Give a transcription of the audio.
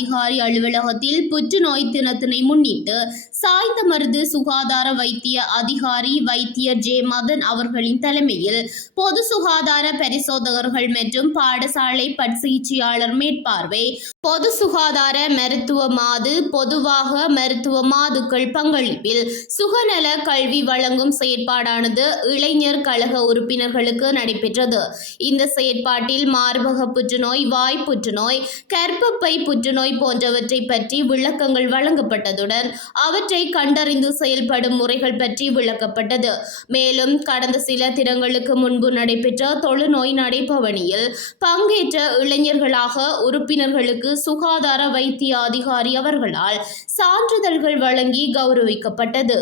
அதிகாரி அலுவலகத்தில் புற்றுநோய் தினத்தினை முன்னிட்டு சாய்ந்தமருது சுகாதார வைத்திய அதிகாரி வைத்தியர் ஜே மதன் அவர்களின் தலைமையில் பொது சுகாதார பரிசோதகர்கள் மற்றும் பாடசாலை பற்சிகிச்சையாளர் மேற்பார்வை பொது சுகாதார மருத்துவ மாது பொதுவாக மருத்துவ மாதுக்கள் பங்களிப்பில் சுகநல கல்வி வழங்கும் செயற்பாடானது இளைஞர் கழக உறுப்பினர்களுக்கு நடைபெற்றது. இந்த செயற்பாட்டில் மார்பக புற்றுநோய், வாய் புற்றுநோய், கர்ப்பப்பை புற்றுநோய் போன்றவற்றை பற்றி விளக்கங்கள் வழங்கப்பட்டதுடன் அவற்றை கண்டறிந்து செயல்படும் முறைகள் பற்றி விளக்கப்பட்டது. மேலும் கடந்த சில தினங்களுக்கு முன்பு நடைபெற்ற தொழுநோய் நடைபவனியில் பங்கேற்ற இளைஞர்களாக உறுப்பினர்களுக்கு சுகாதார வைத்திய அதிகாரி அவர்களால் சான்றிதழ்கள் வழங்கி கௌரவிக்கப்பட்டது.